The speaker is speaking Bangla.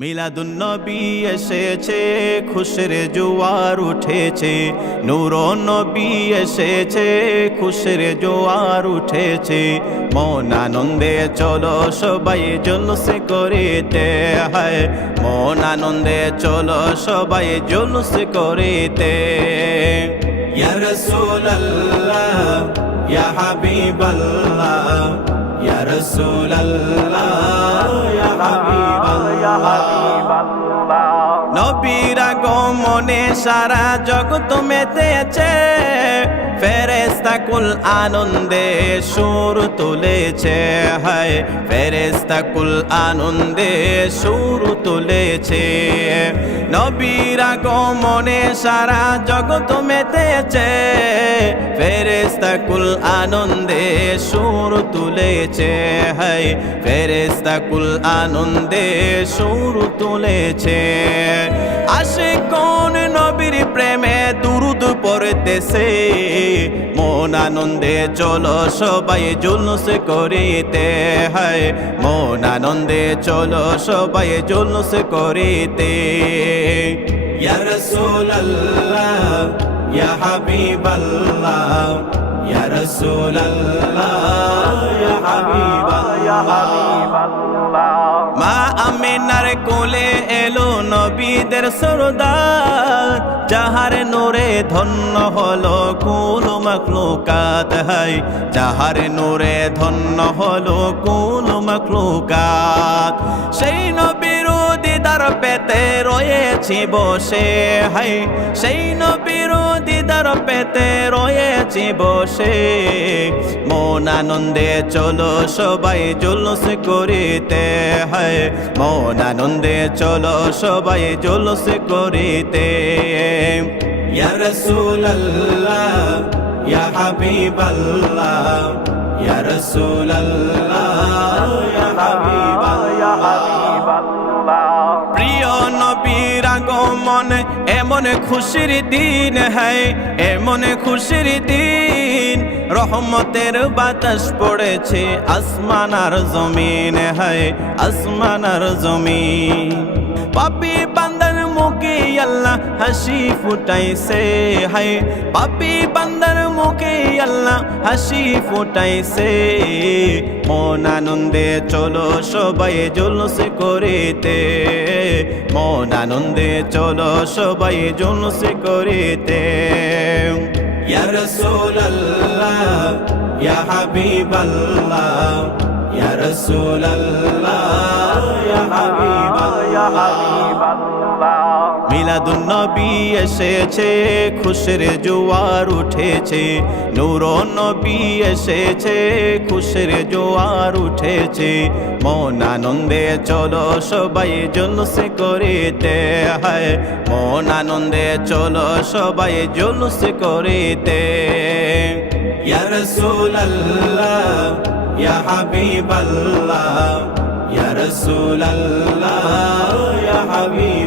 মিলাদুন্নবী এসেছে, খুশির জোয়ার উঠেছে। নূর নবী এসেছে, খুশির জোয়ার উঠেছে। মন আনন্দে চলো সবাই জলুস করিতে হয়। মন আনন্দে চলো সবাই জলুস করিতে। ইয়া রাসূলুল্লাহ, ইয়া হাবিবাল্লাহ, ইয়া রাসূলুল্লাহ। আগমনে সারা জগৎ মেতেছে। ফেরেস্তা কুল আনন্দে সুর তুলেছে, হায়। ফেরেস্তা কুল আনন্দে সুর তুলেছে। নবীর আগমনে সারা জগৎ মেতেছে ফেরেস্তা কুল আনন্দে সুর তুলেছে, হায় ফেরেস্তা কুল আনন্দে সুর তুলেছে। আসে কোন নবীর প্রেমে দুরুদ পড়তেছে, মন আনন্দে চলো সবাই জুলুস করিতে। হয়, মন আনন্দে চলো সবাই জুলুস করিতে। ইয়া রাসূলুল্লাহ, ইয়া হাবিবাল্লাহ রাসূলুল্লাহ ইয়া হাবিবাল্লাহ মা আমিনার কোলে এলো নবীদের সরদার যাহার নূরে ধন্য হলো কুল মখলুকাত হাই। যাহার নূরে ধন্য হলো কুল মখলুকাত। সেই নবীর দিদার পেতে রয়েছি বসে হাই সেই নবীর দিদার পেতে রয়েছি বসে। মন আনন্দে চলো সবাই জুলুস করিতে, হয়, মন আনন্দে চলো সবাই জুলুস করিতে। ইয়া রাসূলুল্লাহ, ইয়া ইয়া হাবিবাল্লাহ আগমন এমন খুশির দিন হ্যায় এমন খুশির দিন। রহমতের বাতাস পড়েছে আসমান আর জমিন, হায়, আসমান আর জমিন। পাপি বান্দার মুখে আল্লাহ হাসি ফুটাইছে হায় পাপি বান্দার মুখে আল্লাহ হাসি ফুটাইছে মন আনন্দে চলো সবাই জুলুস করিতে মন আনন্দে চলো সবাই জুলুস করিতে ইয়া রাসূলুল্লাহ ইয়া হাবিবাল্লাহ ইয়া রাসূলুল্লাহ ইয়া হাবিবাল্লাহ মিলাদুন নবী এসেছে, খুশির জোয়ার উঠেছে। নূর নবী এসেছে, খুশির জোয়ার উঠেছে। মন আনন্দে চলো সবাই জলুস করিতে হয়। মন আনন্দে চলো সবাই জলুস করিতে। ইয়া রাসূলুল্লাহ, ইয়া হাবিবাল্লাহ, ইয়া রাসূলুল্লাহ, ইয়া